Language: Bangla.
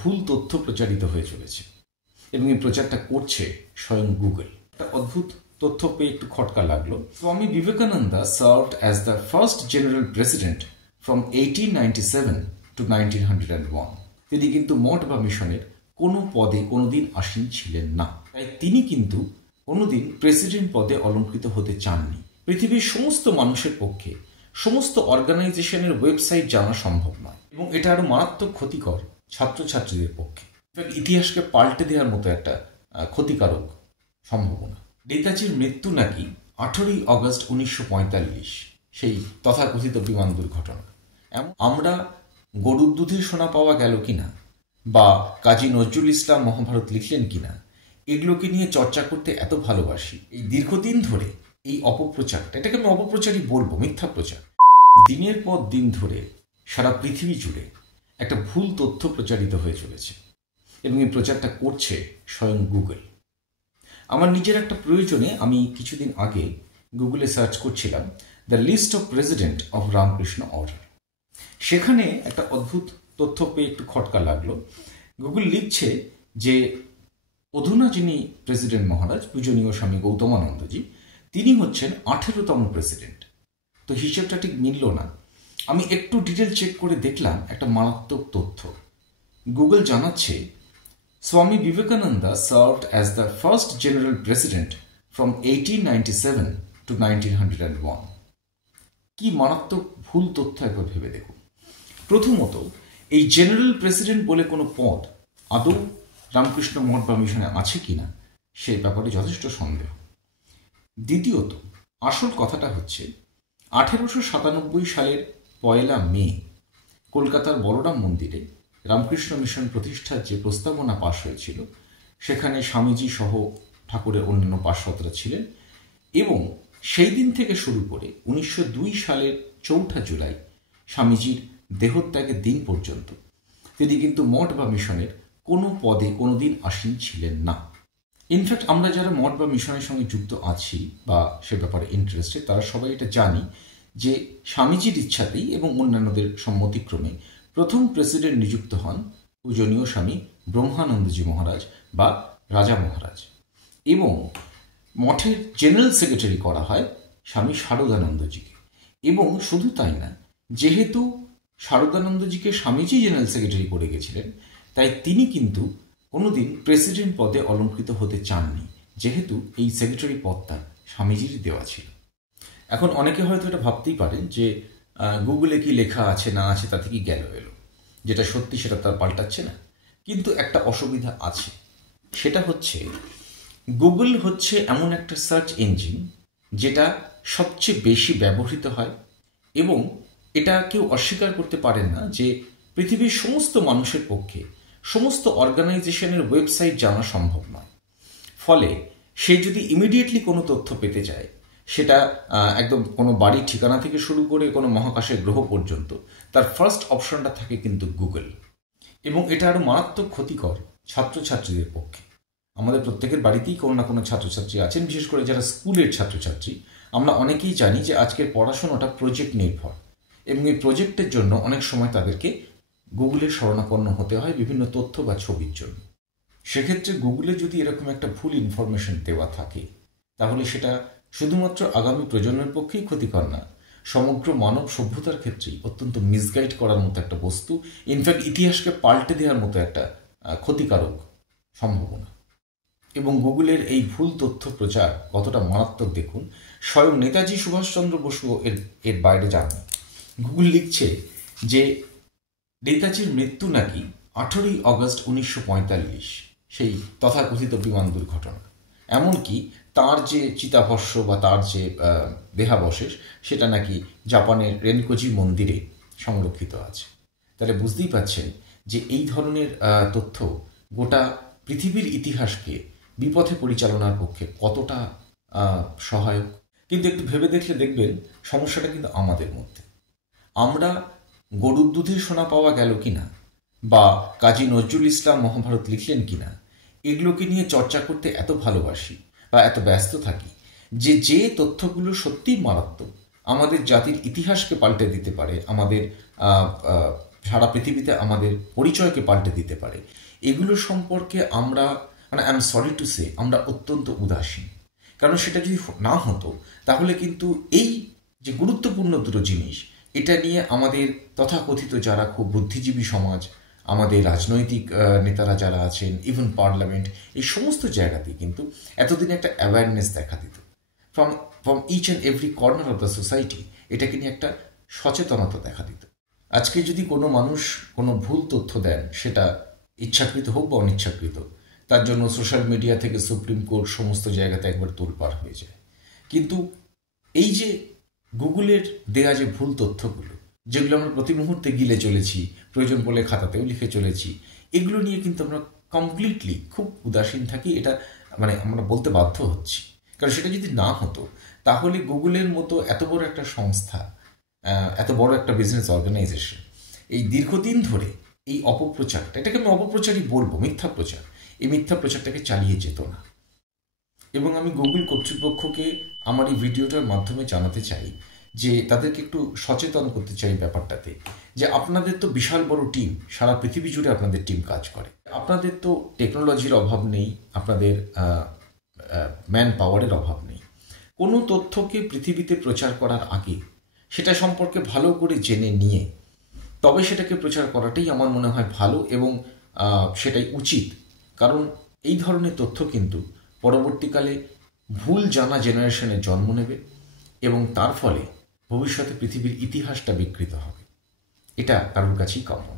ভুল তথ্য প্রচারিত হয়ে চলেছে এবং এই প্রচারটা করছে স্বয়ং গুগল। একটা অদ্ভুত তথ্য পেয়ে একটু খটকা লাগলো। স্বামী Vivekananda served as the first general president from 1897 to 1901। তিনি কিন্তু মঠ বা মিশনের কোনো পদে কোনোদিন আসীন ছিলেন না, তাই তিনি কিন্তু কোনোদিন প্রেসিডেন্ট পদে অলঙ্কৃত হতে চাননি। পৃথিবীর সমস্ত মানুষের পক্ষে সমস্ত অর্গানাইজেশনের ওয়েবসাইট জানা সম্ভব নয় এবং এটা আরো মারাত্মক ক্ষতিকর ছাত্রছাত্রীদের পক্ষে। ইতিহাসকে পাল্টে দেওয়ার মতো একটা ক্ষতিকারক সম্ভাবনা। নেতাজির মৃত্যু নাকি 18ই অগস্ট 1945, সেই তথাকথিত বিমান দুর্ঘটনা। আমরা গরুর দুধে সোনা পাওয়া গেল কিনা বা কাজী নজরুল ইসলাম মহাভারত লিখলেন কিনা, এগুলোকে নিয়ে চর্চা করতে এত ভালোবাসি। এই দীর্ঘদিন ধরে এই অপপ্রচারটা, এটাকে আমি অপপ্রচারই বলবো, মিথ্যা প্রচার, দিনের পর দিন ধরে সারা পৃথিবী জুড়ে একটা ভুল তথ্য প্রচারিত হয়ে চলেছে এবং এই প্রচারটা করছে স্বয়ং গুগল। আমার নিজের একটা প্রয়োজনে আমি কিছুদিন আগে গুগলে সার্চ করছিলাম the list of president of Ramakrishna Order. সেখানে একটা অদ্ভুত তথ্য পেয়ে একটু খটকা লাগলো। গুগল লিখছে যে অধুনা যিনি প্রেসিডেন্ট মহারাজ পূজনীয় স্বামী গৌতমানন্দজি, তিনি হচ্ছেন 18তম প্রেসিডেন্ট। তো হিসেবটা ঠিক মিলল না। আমি একটু ডিটেল চেক করে দেখলাম একটা মারাত্মক তথ্য। গুগল জানাচ্ছে স্বামী Vivekananda served as the first general president from 1897 to 1901। কি মারাত্মক ভুল তথ্য একবার ভেবে দেখুন। প্রথমত, এই জেনারেল প্রেসিডেন্ট বলে কোনো পদ আদৌ রামকৃষ্ণ মঠ বা মিশনে আছে কিনা সে ব্যাপারে যথেষ্ট সন্দেহ। দ্বিতীয়ত, আসল কথাটা হচ্ছে 1897 সালের 1 মে কলকাতার বলরাম মন্দিরে রামকৃষ্ণ মিশন প্রতিষ্ঠার যে প্রস্তাবনা পাশ হয়েছিল, সেখানে স্বামীজি সহ ঠাকুরের অন্যান্য পার্শ্বদরা ছিলেন এবং সেই দিন থেকে শুরু করে 1902 সালের 4 জুলাই স্বামীজির দেহত্যাগের দিন পর্যন্ত তিনি কিন্তু মঠ বা মিশনের কোনো পদে কোনোদিন আসীন ছিলেন না। ইনফ্যাক্ট আমরা যারা মঠ বা মিশনের সঙ্গে যুক্ত আছি বা সে ব্যাপারে ইন্টারেস্টেড, তারা সবাই এটা জানি যে স্বামীজির ইচ্ছাতেই এবং অন্যান্যদের সম্মতিক্রমে প্রথম প্রেসিডেন্ট নিযুক্ত হন পূজনীয় স্বামী ব্রহ্মানন্দজি মহারাজ বা রাজা মহারাজ, এবং মঠের জেনারেল সেক্রেটারি করা হয় স্বামী শারদানন্দজিকে। এবং শুধু তাই না, যেহেতু শারদানন্দজিকে স্বামীজি জেনারেল সেক্রেটারি করে গেছিলেন, তাই তিনি কিন্তু কোনোদিন প্রেসিডেন্ট পদে অলঙ্কৃত হতে চাননি, যেহেতু এই সেক্রেটারি পদটা স্বামীজির দেওয়া ছিল। এখন অনেকে হয়তো এটা ভাবতেই পারেন যে গুগলে কি লেখা আছে না আছে তাতে কি গেল এলো, যেটা সত্যি সেটা তার পাল্টাচ্ছে না। কিন্তু একটা অসুবিধা আছে, সেটা হচ্ছে গুগল হচ্ছে এমন একটা সার্চ ইঞ্জিন যেটা সবচেয়ে বেশি ব্যবহৃত হয় এবং এটা কেউ অস্বীকার করতে পারেন না যে পৃথিবীর সমস্ত মানুষের পক্ষে সমস্ত অর্গানাইজেশনের ওয়েবসাইট জানা সম্ভব নয়। ফলে সে যদি ইমিডিয়েটলি কোনো তথ্য পেতে চায়, সেটা একদম কোনো বাড়ির ঠিকানা থেকে শুরু করে কোনো মহাকাশের গ্রহ পর্যন্ত, তার ফার্স্ট অপশনটা থাকে কিন্তু গুগল। এবং এটা আরো মারাত্মক ক্ষতিকর ছাত্রছাত্রীদের পক্ষে। আমাদের প্রত্যেকের বাড়িতেই কোনো না কোনো ছাত্রছাত্রী আছেন, বিশেষ করে যারা স্কুলের ছাত্রছাত্রী। আমরা অনেকেই জানি যে আজকের পড়াশোনাটা প্রজেক্ট নির্ভর এবং এই প্রজেক্টের জন্য অনেক সময় তাদেরকে গুগলের শরণাপন্ন হতে হয় বিভিন্ন তথ্য বা ছবির জন্য। সেক্ষেত্রে গুগলে যদি এরকম একটা ভুল ইনফরমেশন দেওয়া থাকে, তাহলে সেটা শুধুমাত্র আগামী প্রজন্মের পক্ষেই ক্ষতিকর না, সমগ্র মানব সভ্যতার ক্ষেত্রেই অত্যন্ত মিসগাইড করার মতো একটা বস্তু, ইনফ্যাক্ট ইতিহাসকে পাল্টে দেওয়ার মতো একটা ক্ষতিকারক সম্ভাবনা। এবং গুগলের এই ভুল তথ্য প্রচার কতটা মারাত্মক দেখুন। স্বয়ং নেতাজি সুভাষচন্দ্র বসুও এর বাইরে যান। গুগল লিখছে যে নেতাজির মৃত্যু নাকি 18ই অগস্ট 1945, সেই তথাকথিত বিমান দুর্ঘটনা। এমনকি তার যে চিতাভস্য বা তার যে দেহাবশেষ, সেটা নাকি জাপানের রেনকোজি মন্দিরে সংরক্ষিত আছে। তাহলে বুঝতেই পাচ্ছেন যে এই ধরনের তথ্য গোটা পৃথিবীর ইতিহাসকে বিপথে পরিচালনার পক্ষে কতটা সহায়ক। কিন্তু একটু ভেবে দেখলে দেখবেন সমস্যাটা কিন্তু আমাদের মধ্যে। আমরা গরুর দুধে সোনা পাওয়া গেল কিনা বা কাজী নজরুল ইসলাম মহাভারত লিখলেন কিনা, এগুলোকে নিয়ে চর্চা করতে এত ভালোবাসি বা এত ব্যস্ত থাকি যে তথ্যগুলো সত্যিই মারাত্মক, আমাদের জাতির ইতিহাসকে পাল্টে দিতে পারে, আমাদের সারা পৃথিবীতে আমাদের পরিচয়কে পাল্টে দিতে পারে, এগুলো সম্পর্কে আমরা I am sorry to say আমরা অত্যন্ত উদাসীন। কারণ সেটা যদি না হতো তাহলে কিন্তু এই যে গুরুত্বপূর্ণ দুটো জিনিস, এটা নিয়ে আমাদের তথাকথিত যারা খুব বুদ্ধিজীবী সমাজ, আমাদের রাজনৈতিক নেতারা যারা আছেন, ইভেন পার্লামেন্ট, এই সমস্ত জায়গাতেই কিন্তু এতদিনে একটা অ্যাওয়ারনেস দেখা দিত from each and every corner of the society, এটাকে নিয়ে একটা সচেতনতা দেখা দিত। আজকে যদি কোনো মানুষ কোনো ভুল তথ্য দেন, সেটা ইচ্ছাকৃত হোক বা অনিচ্ছাকৃত, তার জন্য সোশ্যাল মিডিয়া থেকে সুপ্রিম কোর্ট সমস্ত জায়গাতে একবার তোলপাড় হয়ে যায়। কিন্তু এই যে গুগলের দেয়া যে ভুল তথ্যগুলো, যেগুলো আমরা প্রতি মুহূর্তে গিলে চলেছি, প্রয়োজন বলে খাতাতেও লিখে চলেছি, এগুলো নিয়ে কিন্তু আমরা কমপ্লিটলি খুব উদাসীন থাকি। এটা আমরা বলতে বাধ্য হচ্ছি, কারণ সেটা যদি না হতো তাহলে গুগলের মতো এত বড় একটা সংস্থা, এত বড় একটা বিজনেস অর্গানাইজেশন এই দীর্ঘদিন ধরে এই অপপ্রচারটা, এটাকে আমি অপপ্রচারই বলবো, মিথ্যা প্রচার, এই মিথ্যা প্রচারটাকে চালিয়ে যেত না। এবং আমি গুগল কর্তৃপক্ষকে আমার এই ভিডিওটার মাধ্যমে জানাতে চাই যে তাদেরকে একটু সচেতন করতে চাই ব্যাপারটাতে, যে আপনাদের তো বিশাল বড় টিম, সারা পৃথিবী জুড়ে আপনাদের টিম কাজ করে, আপনাদের তো টেকনোলজির অভাব নেই, আপনাদের ম্যান পাওয়ারের অভাব নেই। কোনো তথ্যকে পৃথিবীতে প্রচার করার আগে সেটা সম্পর্কে ভালো করে জেনে নিয়ে তবে সেটাকে প্রচার করাটাই আমার মনে হয় ভালো, এবং সেটাই উচিত। কারণ এই ধরনের তথ্য কিন্তু পরবর্তীকালে ভুল জানা জেনারেশনের জন্ম নেবে, এবং তার ফলে ভবিষ্যতে পৃথিবীর ইতিহাসটা বিকৃত হবে। এটা কারোর কাছেই কাম্য।